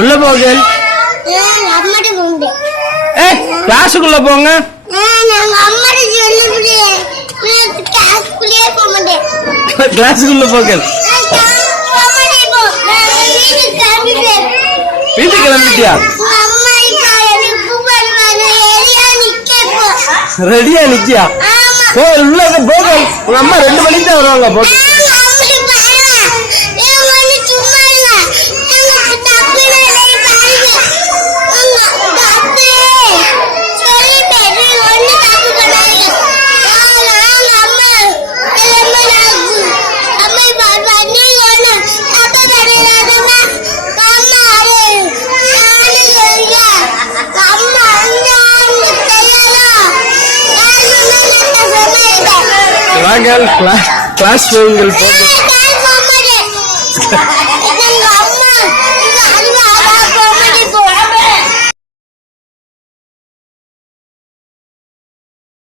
உள்ள போகல். கிளாஸுக்குள்ள போங்க. கிளாஸுக்குள்ள போகல். வீட்டுக்கு கிளம்பிட்டியா? ரெடியா நிக்கியா? உள்ள போகல். உங்க அம்மா 2 மணிக்கு தான் வருவாங்க. போட்டு வாங்க. கிளாஸ் போங்கள். போட்டு